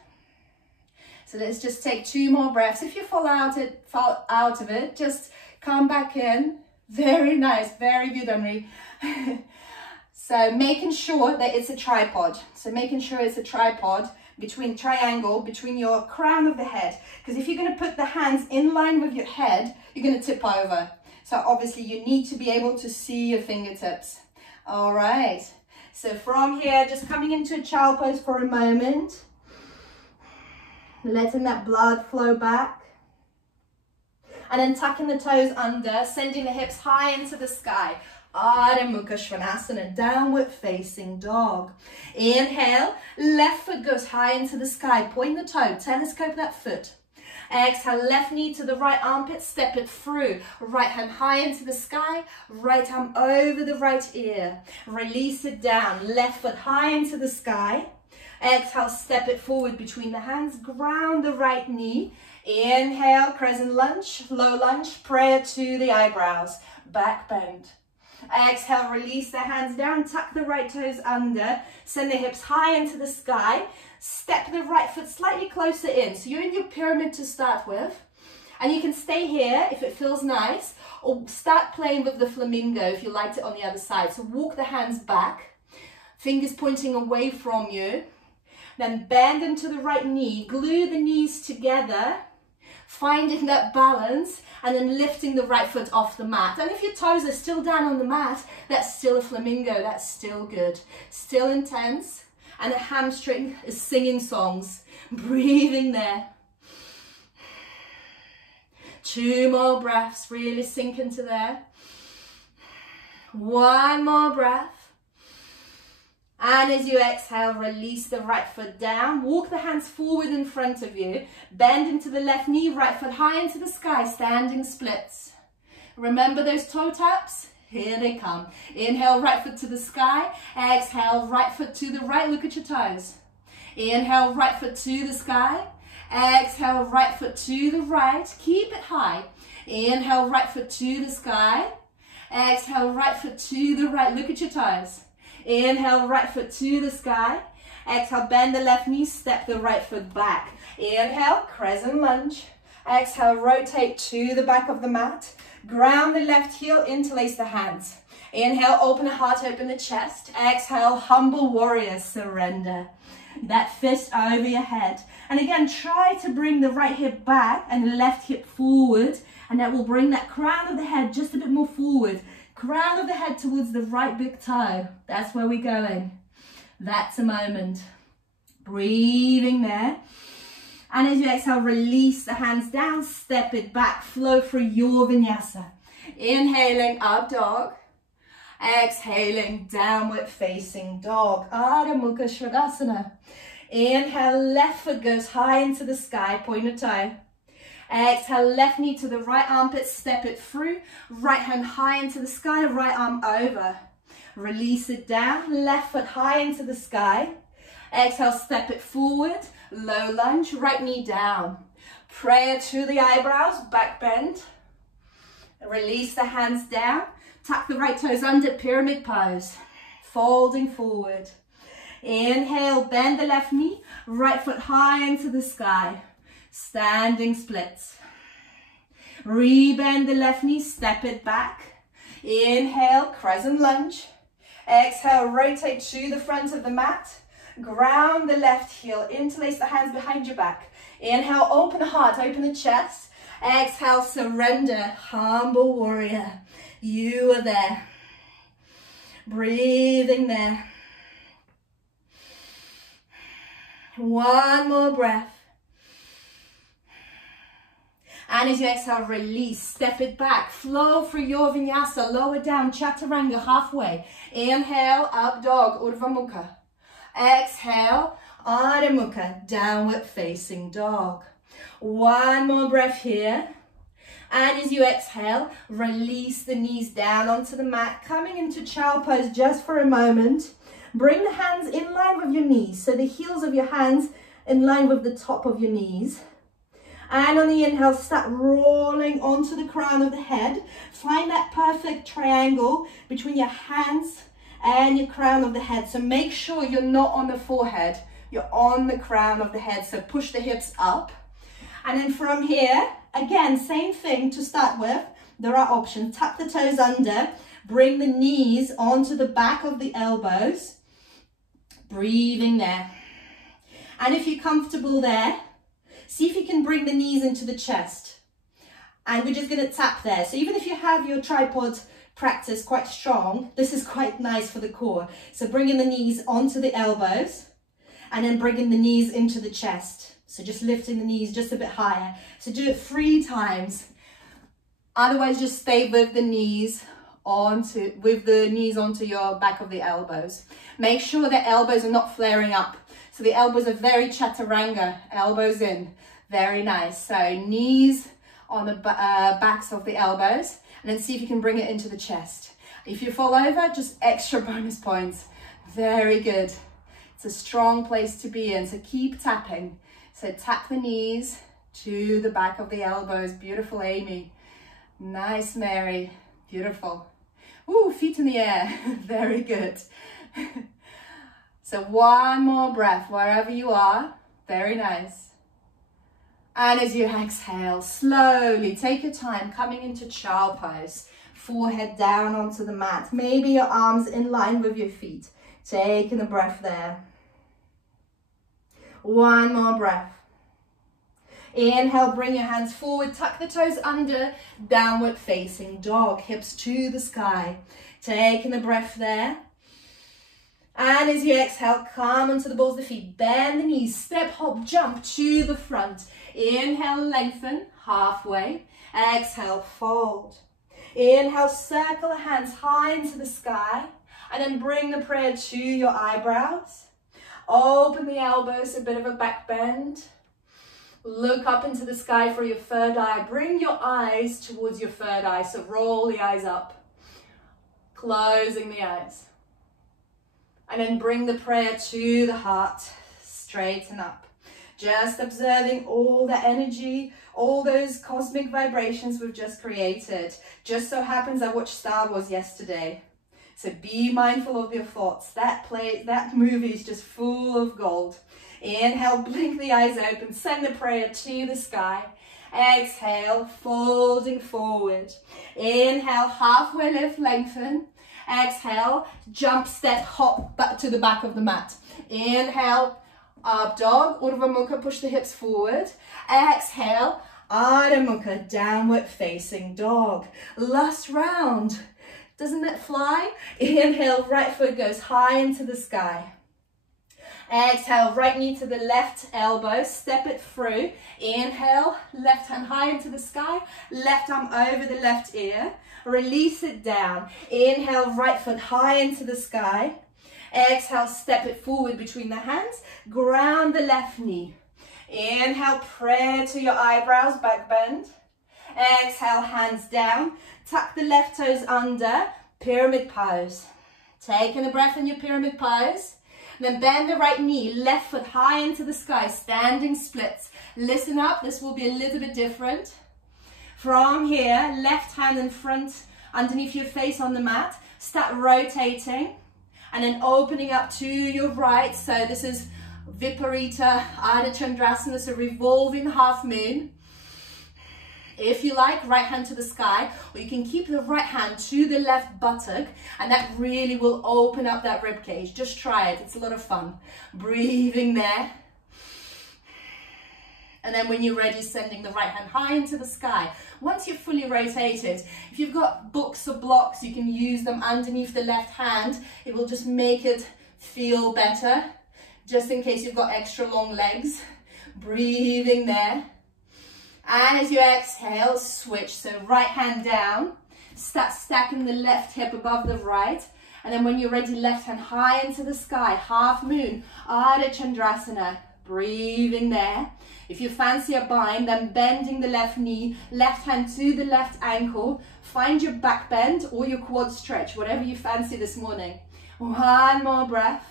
So let's just take 2 more breaths. If you fall out of it, just come back in. Very nice. Very good, Henri. So making sure that it's a tripod. So making sure it's a tripod between triangle, between your crown of the head. Because if you're going to put the hands in line with your head, you're going to tip over. So obviously you need to be able to see your fingertips. All right. So from here, just coming into a child pose for a moment. Letting that blood flow back. And then tucking the toes under, sending the hips high into the sky. Ardha Mukha Svanasana, downward facing dog. Inhale, left foot goes high into the sky. Point the toe, telescope that foot. Exhale, left knee to the right armpit, step it through. Right hand high into the sky, right arm over the right ear. Release it down, left foot high into the sky. Exhale, step it forward between the hands, ground the right knee. Inhale, crescent lunge, low lunge, prayer to the eyebrows, back bend. Exhale, release the hands down, tuck the right toes under, send the hips high into the sky, step the right foot slightly closer in. So you're in your pyramid to start with, and you can stay here if it feels nice, or start playing with the flamingo if you liked it on the other side. So walk the hands back, fingers pointing away from you, then bend into the right knee, glue the knees together, finding that balance, and then lifting the right foot off the mat. And if your toes are still down on the mat, that's still a flamingo, that's still good. Still intense, and the hamstring is singing songs, breathing there. 2 more breaths, really sink into there. 1 more breath. And as you exhale, release the right foot down. Walk the hands forward in front of you. Bend into the left knee, right foot high into the sky, standing splits. Remember those toe taps? Here they come. Inhale, right foot to the sky. Exhale, right foot to the right. Look at your toes. Inhale, right foot to the sky. Exhale, right foot to the right. Keep it high. Inhale, right foot to the sky. Exhale, right foot to the right. Look at your toes. Inhale, right foot to the sky. Exhale, bend the left knee, step the right foot back. Inhale, crescent lunge. Exhale, rotate to the back of the mat. Ground the left heel, interlace the hands. Inhale, open the heart, open the chest. Exhale, humble warrior, surrender. That fist over your head. And again, try to bring the right hip back and the left hip forward. And that will bring that crown of the head just a bit more forward. Crown of the head towards the right big toe. That's where we're going. That's a moment. Breathing there. And as you exhale, release the hands down, step it back, flow through your vinyasa. Inhaling, up dog. Exhaling, downward facing dog. Adho Mukha Svanasana. Inhale, left foot goes high into the sky, point a toe. Exhale, left knee to the right armpit, step it through. Right hand high into the sky, right arm over. Release it down, left foot high into the sky. Exhale, step it forward, low lunge, right knee down. Prayer to the eyebrows, back bend. Release the hands down, tuck the right toes under, pyramid pose. Folding forward. Inhale, bend the left knee, right foot high into the sky. Standing splits. Rebend the left knee, step it back. Inhale, crescent lunge. Exhale, rotate to the front of the mat. Ground the left heel, interlace the hands behind your back. Inhale, open the heart, open the chest. Exhale, surrender, humble warrior. You are there. Breathing there. One more breath. And as you exhale, release, step it back, flow through your vinyasa, lower down, chaturanga halfway. Inhale, up dog, Urdhva Mukha. Exhale, Adho Mukha, downward facing dog. One more breath here. And as you exhale, release the knees down onto the mat, coming into child pose just for a moment. Bring the hands in line with your knees, so the heels of your hands in line with the top of your knees. And on the inhale, start rolling onto the crown of the head. Find that perfect triangle between your hands and your crown of the head. So make sure you're not on the forehead, you're on the crown of the head. So push the hips up. And then from here, again, same thing to start with. There are options. Tuck the toes under, bring the knees onto the back of the elbows. Breathing there. And if you're comfortable there, see if you can bring the knees into the chest. And we're just going to tap there. So even if you have your tripod practice quite strong, this is quite nice for the core. So bringing the knees onto the elbows and then bringing the knees into the chest. So just lifting the knees just a bit higher. So do it 3 times. Otherwise, just stay with the knees onto your back of the elbows. Make sure the elbows are not flaring up. So the elbows are very chaturanga, elbows in, very nice. So knees on the backs of the elbows, and then see if you can bring it into the chest. If you fall over, just extra bonus points. Very good. It's a strong place to be in, so keep tapping. So tap the knees to the back of the elbows. Beautiful, Amy. Nice, Mary. Beautiful. Ooh, feet in the air. Very good. So one more breath wherever you are. Very nice. And as you exhale, slowly take your time coming into child pose. Forehead down onto the mat. Maybe your arms in line with your feet. Taking a breath there. One more breath. Inhale, bring your hands forward, tuck the toes under, downward facing dog, hips to the sky. Taking a breath there. And as you exhale, come onto the balls of the feet, bend the knees, step, hop, jump to the front. Inhale, lengthen, halfway. Exhale, fold. Inhale, circle the hands high into the sky, and then bring the prayer to your eyebrows. Open the elbows, a bit of a back bend. Look up into the sky for your third eye. Bring your eyes towards your third eye, so roll the eyes up. Closing the eyes. And then bring the prayer to the heart, straighten up. Just observing all the energy, all those cosmic vibrations we've just created. Just so happens I watched Star Wars yesterday. So be mindful of your thoughts. That movie is just full of gold. Inhale, blink the eyes open, send the prayer to the sky. Exhale, folding forward. Inhale, halfway lift, lengthen. Exhale, jump, step, hop back to the back of the mat. Inhale, up dog, Urdhva Mukha, push the hips forward. Exhale, Adho Mukha, downward facing dog. Last round. Doesn't it fly? Inhale, right foot goes high into the sky. Exhale, right knee to the left elbow, step it through. Inhale, left hand high into the sky, left arm over the left ear. Release it down. Inhale, right foot high into the sky. Exhale, step it forward between the hands. Ground the left knee. Inhale, prayer to your eyebrows, back bend. Exhale, hands down. Tuck the left toes under, pyramid pose. Taking a breath in your pyramid pose. Then bend the right knee, left foot high into the sky, standing splits. Listen up, this will be a little bit different. From here, left hand in front, underneath your face on the mat. Start rotating and then opening up to your right. So this is Viparita Ardha Chandrasana, so revolving half moon. If you like, right hand to the sky, or you can keep the right hand to the left buttock, and that really will open up that rib cage. Just try it, it's a lot of fun. Breathing there. And then when you're ready, sending the right hand high into the sky. Once you're fully rotated, if you've got books or blocks, you can use them underneath the left hand. It will just make it feel better, just in case you've got extra long legs. Breathing there. And as you exhale, switch. So right hand down, start stacking the left hip above the right. And then when you're ready, left hand high into the sky, half moon, Ardha Chandrasana. Breathing there. If you fancy a bind, then bending the left knee, left hand to the left ankle. Find your back bend or your quad stretch, whatever you fancy this morning. One more breath.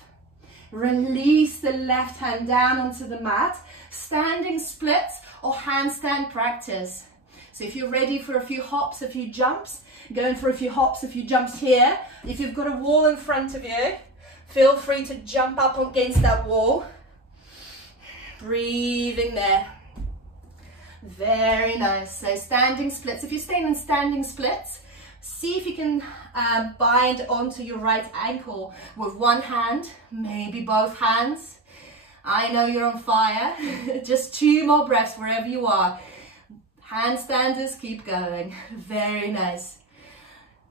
Release the left hand down onto the mat. Standing splits or handstand practice. So if you're ready for a few hops, a few jumps, going for a few hops, a few jumps here. If you've got a wall in front of you, feel free to jump up against that wall. Breathing there. Very nice. So standing splits. If you're staying in standing splits, see if you can bind onto your right ankle with one hand, maybe both hands. I know you're on fire. Just 2 more breaths wherever you are. Handstanders, keep going. Very nice.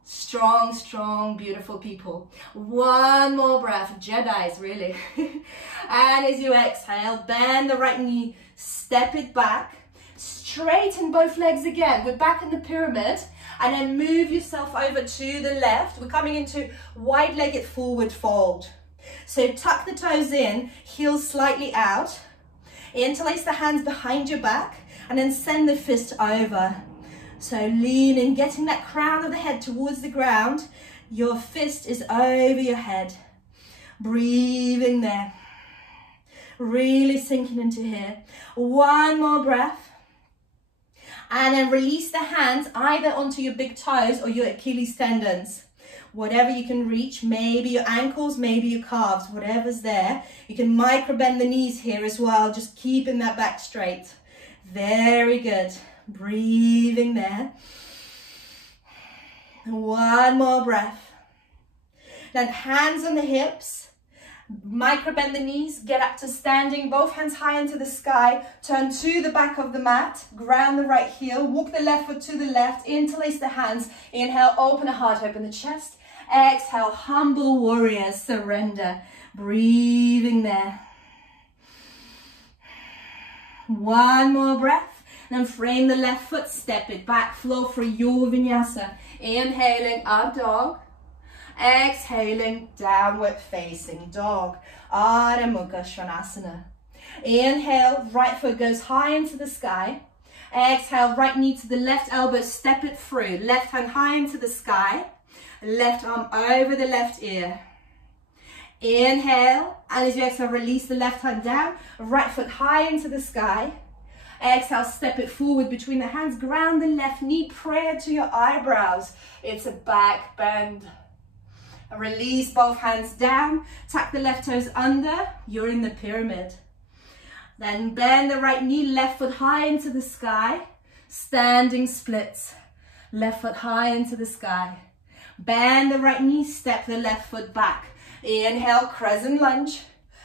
Strong, strong, beautiful people. 1 more breath. Jedis, really. And as you exhale, bend the right knee, step it back. Straighten both legs again. We're back in the pyramid. And then move yourself over to the left. We're coming into wide-legged forward fold. So tuck the toes in, heels slightly out. Interlace the hands behind your back and then send the fist over. So lean in, getting that crown of the head towards the ground. Your fist is over your head. Breathing there. Really sinking into here. 1 more breath. And then release the hands either onto your big toes or your Achilles tendons. Whatever you can reach, maybe your ankles, maybe your calves, whatever's there. You can micro bend the knees here as well, just keeping that back straight. Very good. Breathing there. 1 more breath. Then hands on the hips. Micro bend the knees, get up to standing, both hands high into the sky, turn to the back of the mat, ground the right heel, walk the left foot to the left, interlace the hands, inhale, open the heart, open the chest, exhale, humble warrior, surrender, breathing there. 1 more breath, then frame the left foot, step it back, flow for your vinyasa, inhaling, up dog. Exhaling, downward facing dog. Adho Mukha Svanasana. Inhale, right foot goes high into the sky. Exhale, right knee to the left elbow, step it through. Left hand high into the sky. Left arm over the left ear. Inhale, and as you exhale, release the left hand down. Right foot high into the sky. Exhale, step it forward between the hands. Ground the left knee, prayer to your eyebrows. It's a back bend. Release both hands down, tuck the left toes under, you're in the pyramid. Then bend the right knee, left foot high into the sky, standing splits. Left foot high into the sky. Bend the right knee, step the left foot back. Inhale, crescent lunge.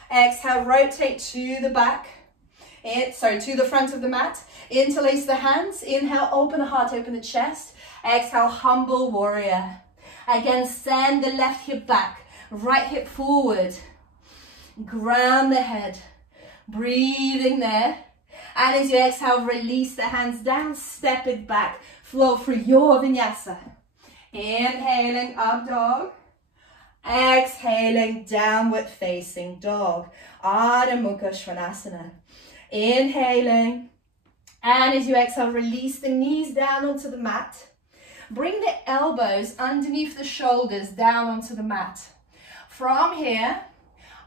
Exhale, rotate to the back. To the front of the mat. Interlace the hands. Inhale, open the heart, open the chest. Exhale, humble warrior. Again, send the left hip back. Right hip forward. Ground the head. Breathing there. And as you exhale, release the hands down, step it back. Flow through your vinyasa. Inhaling, up dog. Exhaling, downward facing dog. Adho Mukha Svanasana. Inhaling. And as you exhale, release the knees down onto the mat. Bring the elbows underneath the shoulders down onto the mat. From here,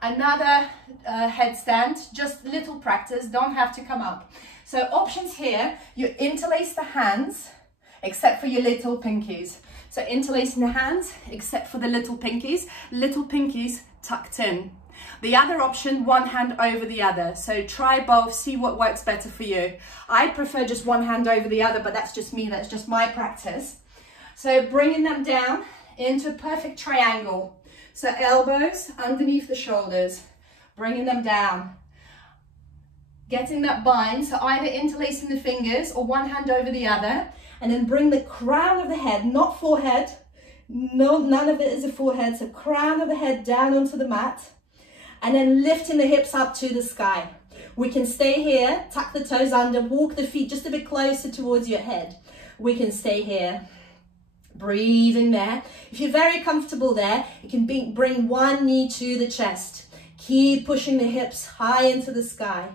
another headstand, just little practice, don't have to come up. So options here, you interlace the hands, except for your little pinkies. So interlacing the hands, except for the little pinkies tucked in. The other option, one hand over the other. So try both, see what works better for you. I prefer just one hand over the other, but that's just me, that's just my practice. So bringing them down into a perfect triangle. So elbows underneath the shoulders, bringing them down. Getting that bind, so either interlacing the fingers or one hand over the other, and then bring the crown of the head, not forehead. No, none of it is a forehead, so crown of the head down onto the mat, and then lifting the hips up to the sky. We can stay here, tuck the toes under, walk the feet just a bit closer towards your head. We can stay here. Breathing there. If you're very comfortable there, you can bring one knee to the chest. Keep pushing the hips high into the sky.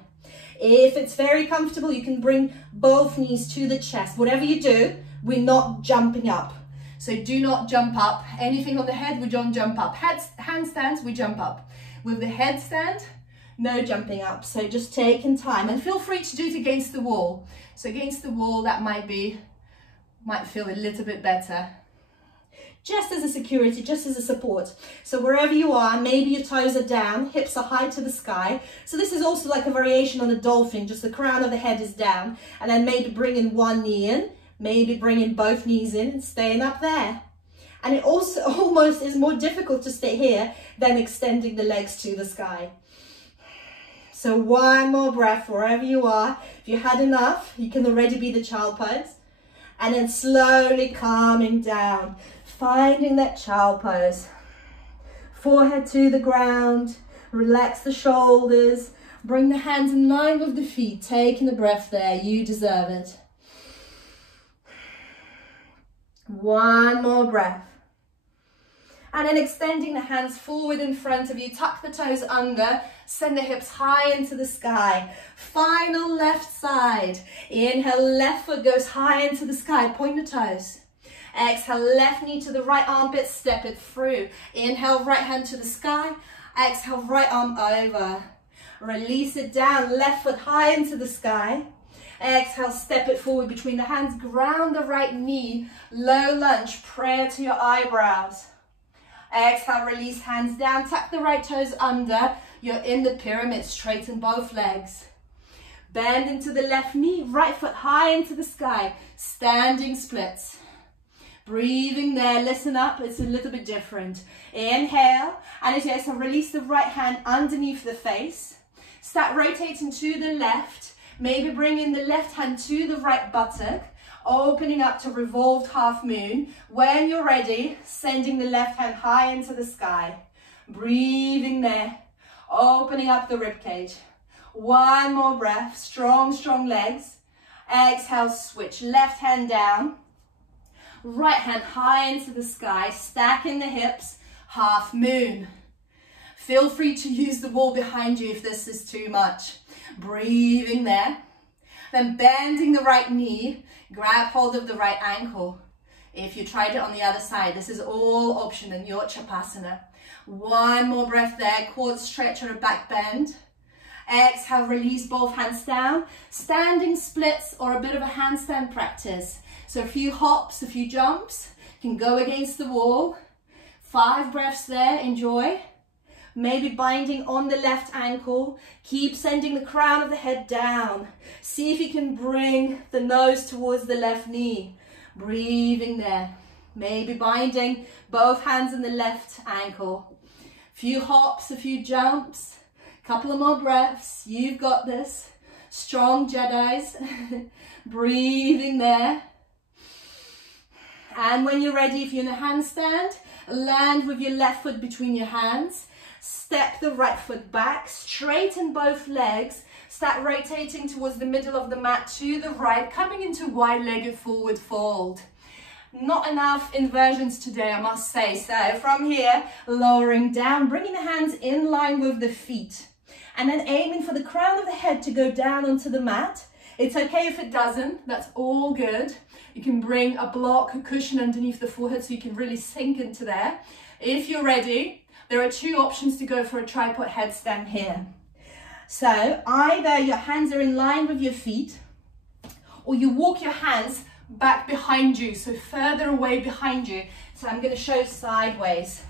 If it's very comfortable, you can bring both knees to the chest. Whatever you do, we're not jumping up. So do not jump up. Anything on the head, we don't jump up. Handstands, we jump up. With the headstand, no jumping up. So just taking time, and feel free to do it against the wall. So against the wall, that might feel a little bit better. Just as a security, just as a support. So wherever you are, maybe your toes are down, hips are high to the sky. So this is also like a variation on a dolphin, just the crown of the head is down. And then maybe bringing one knee in, maybe bringing both knees in and staying up there. And it also almost is more difficult to stay here than extending the legs to the sky. So one more breath wherever you are. If you had enough, you can already be the child pose. And then slowly calming down, finding that child pose. Forehead to the ground, relax the shoulders, bring the hands in line with the feet, taking the breath there, you deserve it. One more breath. And then extending the hands forward in front of you, tuck the toes under, send the hips high into the sky. Final left side. Inhale, left foot goes high into the sky, point the toes. Exhale, left knee to the right armpit, step it through. Inhale, right hand to the sky. Exhale, right arm over. Release it down, left foot high into the sky. Exhale, step it forward between the hands, ground the right knee, low lunge, prayer to your eyebrows. Exhale, release hands down, tuck the right toes under. You're in the pyramid, straighten both legs. Bend into the left knee, right foot high into the sky, standing splits. Breathing there, listen up, it's a little bit different. Inhale, and as you exhale, release the right hand underneath the face. Start rotating to the left, maybe bringing the left hand to the right buttock, opening up to revolved half moon. When you're ready, sending the left hand high into the sky. Breathing there, opening up the ribcage. One more breath, strong, strong legs. Exhale, switch, left hand down. Right hand high into the sky, stacking the hips, half moon. Feel free to use the wall behind you if this is too much. Breathing there. Then bending the right knee, grab hold of the right ankle. If you tried it on the other side, this is all option in your Chapasana. One more breath there, quad stretch or a back bend. Exhale, release both hands down. Standing splits or a bit of a handstand practice. So a few hops, a few jumps, you can go against the wall. 5 breaths there, enjoy. Maybe binding on the left ankle. Keep sending the crown of the head down. See if you can bring the nose towards the left knee. Breathing there. Maybe binding both hands on the left ankle. Few hops, a few jumps. Couple of more breaths. You've got this. Strong Jedis. Breathing there. And when you're ready, if you're in a handstand, land with your left foot between your hands. Step the right foot back, straighten both legs, start rotating towards the middle of the mat to the right, coming into wide-legged forward fold. Not enough inversions today, I must say. So from here, lowering down, bringing the hands in line with the feet, and then aiming for the crown of the head to go down onto the mat. It's okay if it doesn't, that's all good. You can bring a block, a cushion underneath the forehead so you can really sink into there. If you're ready, there are 2 options to go for a tripod headstand here. So either your hands are in line with your feet, or you walk your hands back behind you, so further away behind you. So I'm going to show sideways.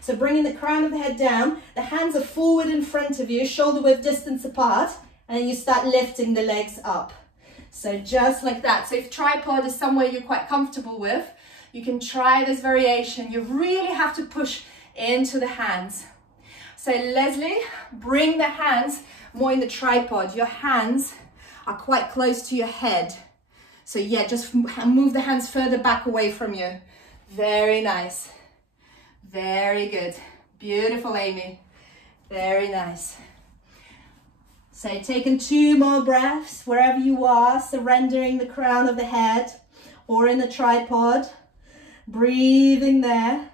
So bringing the crown of the head down, the hands are forward in front of you, shoulder width distance apart, and then you start lifting the legs up. So just like that. So if tripod is somewhere you're quite comfortable with, you can try this variation. You really have to push into the hands. So Leslie, bring the hands more in the tripod. Your hands are quite close to your head. So yeah, just move the hands further back away from you. Very nice. Very good. Beautiful, Amy. Very nice. So taking 2 more breaths wherever you are, surrendering the crown of the head or in the tripod. Breathing there.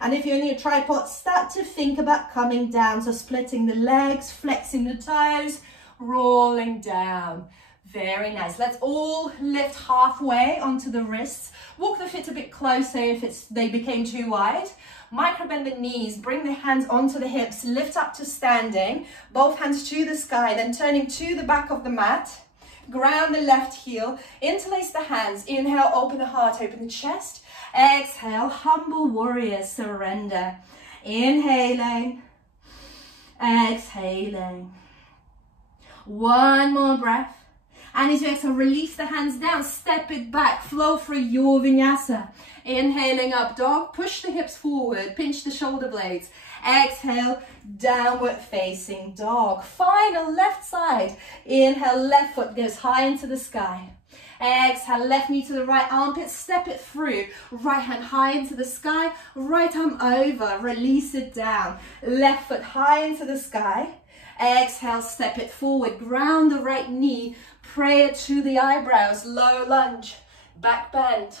And if you're in your tripod, start to think about coming down. So splitting the legs, flexing the toes, rolling down. Very nice. Let's all lift halfway onto the wrists. Walk the feet a bit closer if they became too wide. Micro bend the knees, bring the hands onto the hips, lift up to standing, both hands to the sky, then turning to the back of the mat. Ground the left heel, interlace the hands. Inhale, open the heart, open the chest. Exhale, humble warrior, surrender. Inhaling, exhaling. 1 more breath. And as you exhale, release the hands down, step it back, flow through your vinyasa. Inhaling up dog, push the hips forward, pinch the shoulder blades. Exhale, downward facing dog. Final left side. Inhale, left foot goes high into the sky. Exhale, left knee to the right armpit, step it through. Right hand high into the sky, right arm over, release it down. Left foot high into the sky. Exhale, step it forward, ground the right knee, prayer to the eyebrows, low lunge, back bend.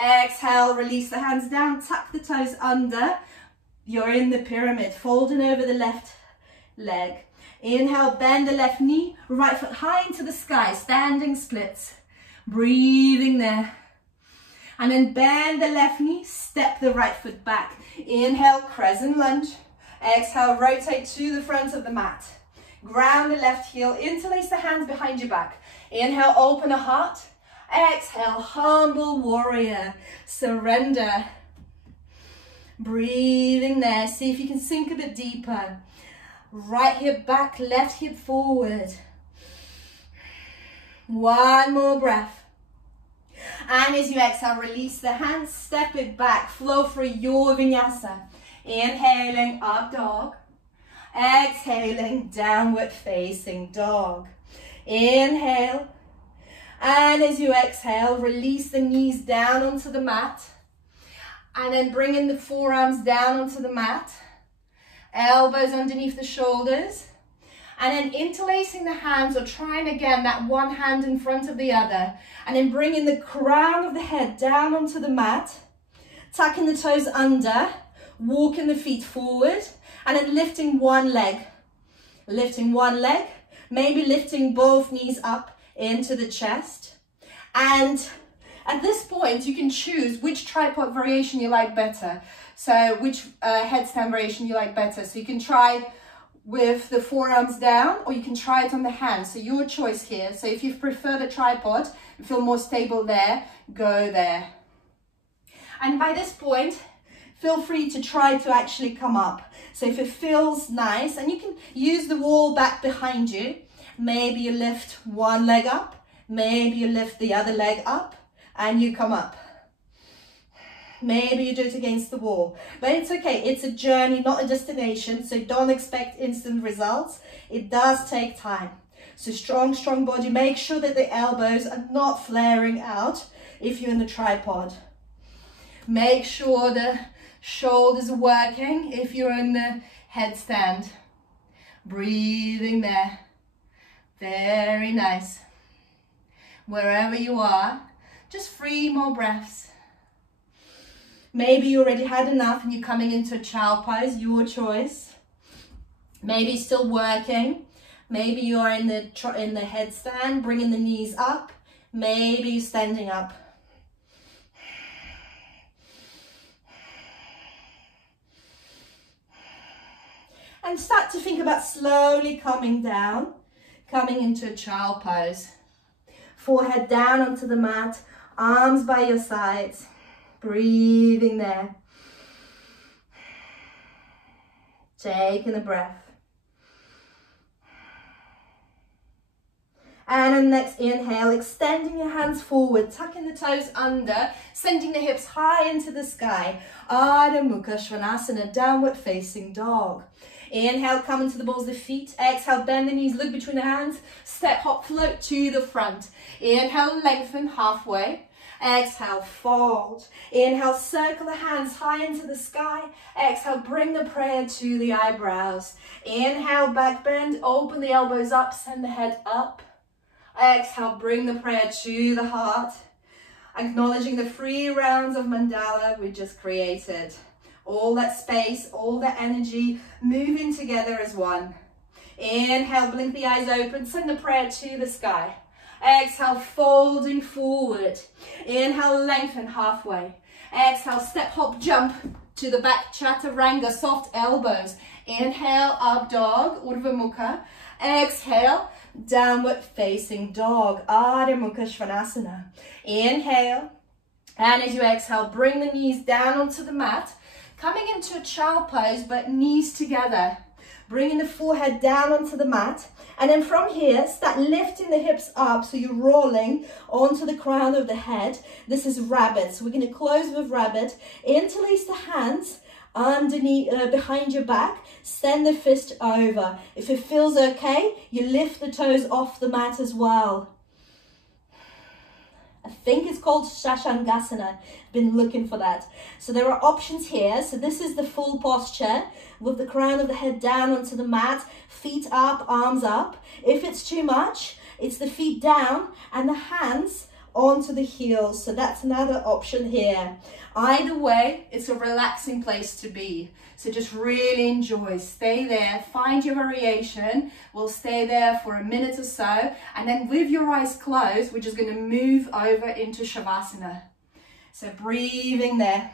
Exhale, release the hands down, tuck the toes under. You're in the pyramid, folding over the left leg. Inhale, bend the left knee, right foot high into the sky, standing splits. Breathing there. And then bend the left knee, step the right foot back. Inhale, crescent lunge. Exhale, rotate to the front of the mat. Ground the left heel, interlace the hands behind your back. Inhale, open a heart. Exhale, humble warrior, surrender. Breathing there, see if you can sink a bit deeper. Right hip back, left hip forward. 1 more breath. And as you exhale, release the hands, step it back, flow through your vinyasa. Inhaling, up dog. Exhaling, downward facing dog. Inhale. And as you exhale, release the knees down onto the mat. And then bringing the forearms down onto the mat. Elbows underneath the shoulders. And then interlacing the hands or trying again that one hand in front of the other. And then bringing the crown of the head down onto the mat. Tucking the toes under. Walking the feet forward. And then lifting one leg. Lifting one leg. Maybe lifting both knees up into the chest. And at this point, you can choose which tripod variation you like better. So which headstand variation you like better. So you can try with the forearms down, or you can try it on the hands. So your choice here. So if you prefer the tripod and feel more stable there, go there. And by this point, feel free to try to actually come up. So if it feels nice, and you can use the wall back behind you, maybe you lift one leg up, maybe you lift the other leg up, and you come up. Maybe you do it against the wall, but it's okay. It's a journey, not a destination, so don't expect instant results. It does take time. So strong body. Make sure that the elbows are not flaring out if you're in the tripod. Make sure the shoulders are working if you're in the headstand. Breathing there. Very nice. Wherever you are, just 3 more breaths. Maybe you already had enough and you're coming into a child pose, your choice. Maybe still working. Maybe you're in the headstand, bringing the knees up. Maybe you're standing up. And start to think about slowly coming down, coming into a child pose. Forehead down onto the mat, arms by your sides. Breathing there. Taking a breath. And on the next inhale, extending your hands forward, tucking the toes under, sending the hips high into the sky. Adho Mukha Svanasana, downward facing dog. Inhale, come into the balls of the feet. Exhale, bend the knees, look between the hands. Step, hop, float to the front. Inhale, lengthen halfway. Exhale, fold. Inhale, circle the hands high into the sky. Exhale, bring the prayer to the eyebrows. Inhale, back bend, open the elbows up, send the head up. Exhale, bring the prayer to the heart. Acknowledging the 3 rounds of mandala we just created. All that space, all that energy, moving together as one. Inhale, blink the eyes open, send the prayer to the sky. Exhale, folding forward. Inhale, lengthen halfway. Exhale, step, hop, jump to the back, chaturanga, soft elbows. Inhale, up dog, Urdhva Mukha. Exhale, downward facing dog, Adho Mukha Svanasana. Inhale, and as you exhale, bring the knees down onto the mat. Coming into a child pose, but knees together. Bringing the forehead down onto the mat. And then from here, start lifting the hips up so you're rolling onto the crown of the head. This is rabbit. So we're going to close with rabbit. Interlace the hands underneath, behind your back. Send the fist over. If it feels okay, you lift the toes off the mat as well. I think it's called Shashangasana. Been looking for that. So there are options here. So this is the full posture with the crown of the head down onto the mat, feet up, arms up. If it's too much, it's the feet down and the hands onto the heels. So that's another option here. Either way, it's a relaxing place to be. So just really enjoy, stay there, find your variation. We'll stay there for a minute or so. And then with your eyes closed, we're just going to move over into Shavasana. So breathing there.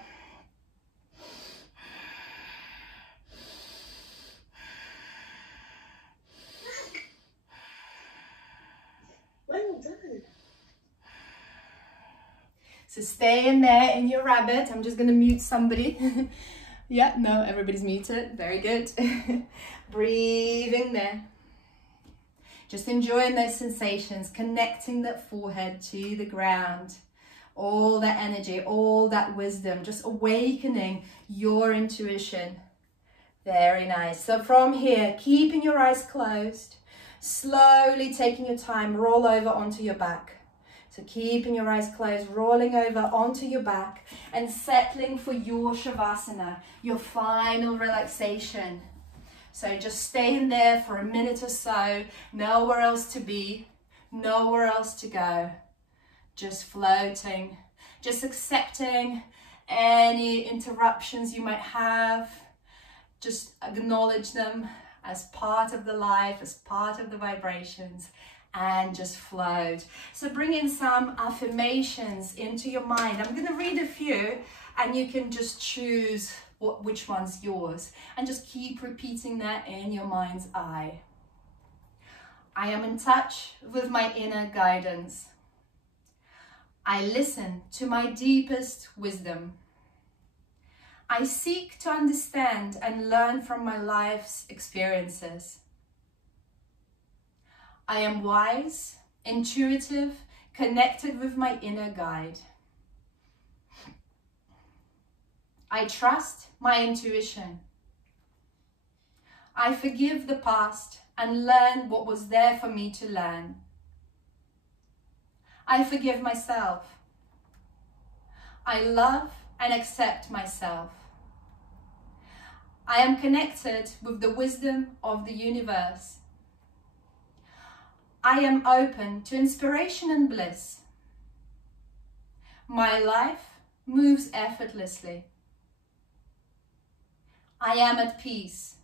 Well done. So stay in there in your rabbit. I'm just going to mute somebody. Yeah, no, everybody's muted. Very good. Breathing there. Just enjoying those sensations, connecting that forehead to the ground. All that energy, all that wisdom, just awakening your intuition. Very nice. So from here, keeping your eyes closed, slowly taking your time, roll over onto your back. So keeping your eyes closed, rolling over onto your back and settling for your Shavasana, your final relaxation. So just staying there for a minute or so, nowhere else to be, nowhere else to go. Just floating, just accepting any interruptions you might have. Just acknowledge them as part of the life, as part of the vibrations. And just float. So bring in some affirmations into your mind. I'm going to read a few and you can just choose which one's yours. And just keep repeating that in your mind's eye. I am in touch with my inner guidance. I listen to my deepest wisdom. I seek to understand and learn from my life's experiences. I am wise, intuitive, connected with my inner guide. I trust my intuition. I forgive the past and learn what was there for me to learn. I forgive myself. I love and accept myself. I am connected with the wisdom of the universe. I am open to inspiration and bliss. My life moves effortlessly. I am at peace.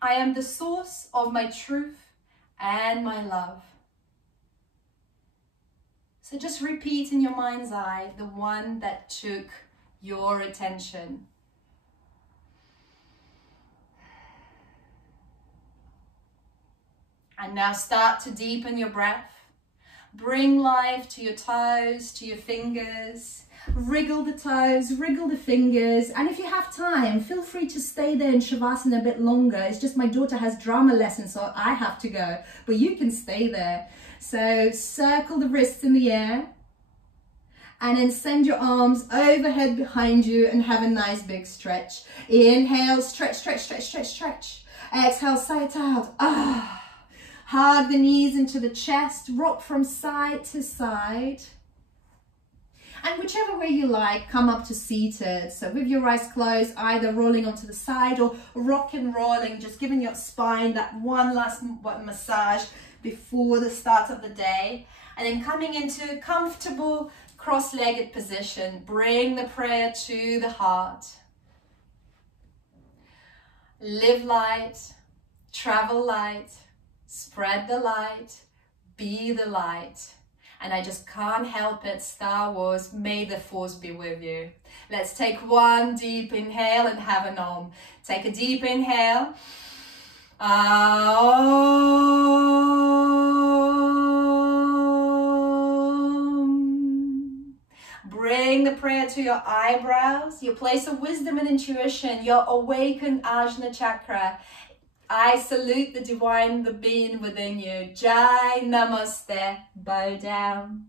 I am the source of my truth and my love. So just repeat in your mind's eye the one that took your attention. And now start to deepen your breath. Bring life to your toes, to your fingers. Wriggle the toes, wriggle the fingers. And if you have time, feel free to stay there in Shavasana a bit longer. It's just my daughter has drama lessons, so I have to go. But you can stay there. So circle the wrists in the air. And then send your arms overhead behind you and have a nice big stretch. Inhale, stretch, stretch, stretch, stretch, stretch. Exhale, sigh it out. Hug the knees into the chest, rock from side to side. And whichever way you like, come up to seated. So with your eyes closed, either rolling onto the side or rock and rolling, just giving your spine that one last massage before the start of the day. And then coming into comfortable cross-legged position, bring the prayer to the heart. Live light, travel light, spread the light, be the light. And I just can't help it, Star Wars, may the force be with you. Let's take one deep inhale and have an Om. Take a deep inhale. Om. Bring the prayer to your eyebrows, your place of wisdom and intuition, your awakened Ajna chakra. I salute the divine, the being within you. Jai Namaste. Bow down.